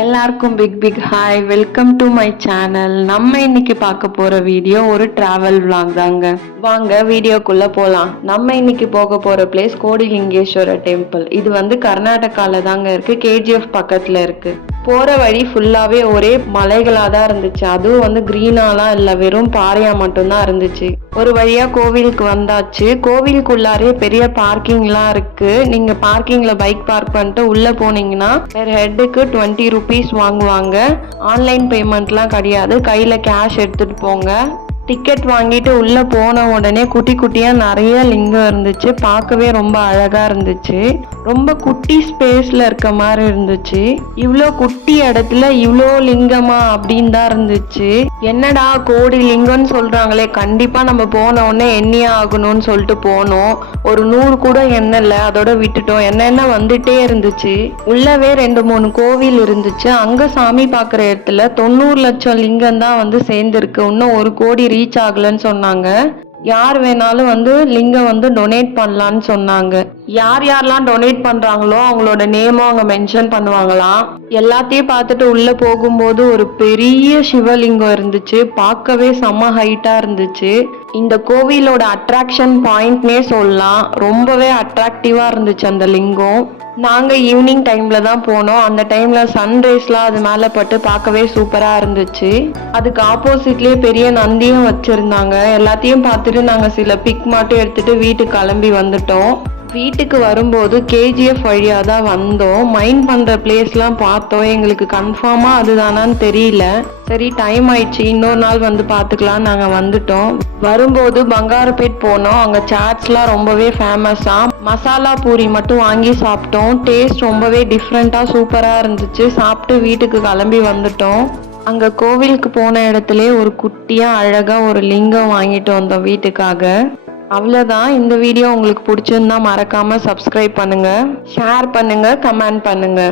எல்லாருக்கும் big hi, welcome to my channel. நம்ம இன்னைக்கு பார்க்க போற வீடியோ ஒரு டிராவல் vlog தாங்க. வாங்க வீடியோக்குள்ள போலாம். நம்ம இன்னைக்கு போக போற பிளேஸ் கோடிலிங்கேஸ்வர டெம்பிள். இது வந்து கர்நாடகால தாங்க இருக்கு, KGF பக்கத்துல இருக்கு. போற வழி ஃபுல்லாவே ஒரே மலைகளா தான் இருந்துச்சு. அதுவும் வந்து கிரீனாலாம் இல்ல, வெறும் பாறையா மட்டும்தான் இருந்துச்சு. ஒரு வழியா கோவிலுக்கு வந்தாச்சு. கோவிலுக்குள்ளாரே பெரிய பார்க்கிங்லாம் இருக்கு. நீங்க பார்க்கிங்ல பைக் பார்க் பண்ணிட்டு உள்ள போனீங்கன்னா பெர் ஹெட்டுக்கு 20 rupees வாங்குவாங்க. ஆன்லைன் பேமெண்ட்லாம் கிடையாது, கையில கேஷ் எடுத்துட்டு போங்க. டிக்கெட் வாங்கிட்டு உள்ள போன உடனே குட்டி குட்டியா நிறைய லிங்கம் இருந்துச்சு. பார்க்கவே ரொம்ப அழகா இருந்துச்சு. ரொம்ப குட்டி ஸ்பேஸ்ல இருக்க மாதிரி இருந்துச்சு. இவ்வளோ குட்டி இடத்துல இவ்வளோ லிங்கமா அப்படின்னு தான் இருந்துச்சு. என்னடா கோடி லிங்கம்னு சொல்றாங்களே, கண்டிப்பா நம்ம போன உடனே எண்ணியா ஆகணும்னு சொல்லிட்டு போனோம். ஒரு 100 கூட எண்ணல, அதோட விட்டுட்டோம். என்ன வந்துட்டே இருந்துச்சு. உள்ளவே 2-3 கோவில் இருந்துச்சு. அங்க சாமி பார்க்குற இடத்துல 90 லட்சம் லிங்கம் தான் வந்து சேர்ந்துருக்கு. இன்னும் 1 கோடி ரீச் ஆகலன்னு சொன்னாங்க. யார் வேணாலும் வந்து லிங்கம் வந்து டொனேட் பண்ணலான்னு சொன்னாங்க. யாரெல்லாம் டொனேட் பண்றாங்களோ அவங்களோட நேமும் அவங்க மென்ஷன் பண்ணுவாங்களாம். எல்லாத்தையும் பார்த்துட்டு உள்ள போகும்போது ஒரு பெரிய சிவலிங்கம் இருந்துச்சு. பார்க்கவே செம்ம ஹைட்டா இருந்துச்சு. இந்த கோவிலோட அட்ராக்ஷன் பாயிண்ட்னே சொல்லலாம். ரொம்பவே அட்ராக்டிவா இருந்துச்சு அந்த லிங்கம். நாங்க ஈவினிங் டைம்ல தான் போனோம். அந்த டைம்ல சன்ரைஸ்லாம் அது மேல பட்டு பார்க்கவே சூப்பரா இருந்துச்சு. அதுக்கு ஆப்போசிட்லயே பெரிய நந்தியும் வச்சிருந்தாங்க. எல்லாத்தையும் பார்த்துட்டு நாங்க சில பிக் மட்டும் எடுத்துட்டு வீட்டுக்கு கிளம்பி வந்துட்டோம். வீட்டுக்கு வரும்போது KGF வழியா தான் வந்தோம். மைண்ட் பண்ற பிளேஸ்லாம் பார்த்தோம். எங்களுக்கு கன்ஃபார்மா அதுதானான்னு தெரியல. சரி, டைம் ஆயிடுச்சு, இன்னொரு நாள் வந்து பார்த்துக்கலாம், நாங்க வந்துட்டோம். வரும்போது பங்காரப்பேட் போனோம். அங்க சாட்ஸ்லாம் ரொம்பவே ஃபேமஸா. மசாலா பூரி மட்டும் வாங்கி சாப்பிட்டோம். டேஸ்ட் ரொம்பவே டிஃப்ரெண்டா சூப்பரா இருந்துச்சு. சாப்பிட்டு வீட்டுக்கு கிளம்பி வந்துட்டோம். அங்க கோவிலுக்கு போன இடத்துலயே ஒரு குட்டியா அழகா ஒரு லிங்கம் வாங்கிட்டு வந்தோம் வீட்டுக்காக. அவ்வளோதான். இந்த வீடியோ உங்களுக்கு பிடிச்சிருந்தா மறக்காம சப்ஸ்கிரைப் பண்ணுங்க, ஷேர் பண்ணுங்க, கமெண்ட் பண்ணுங்க.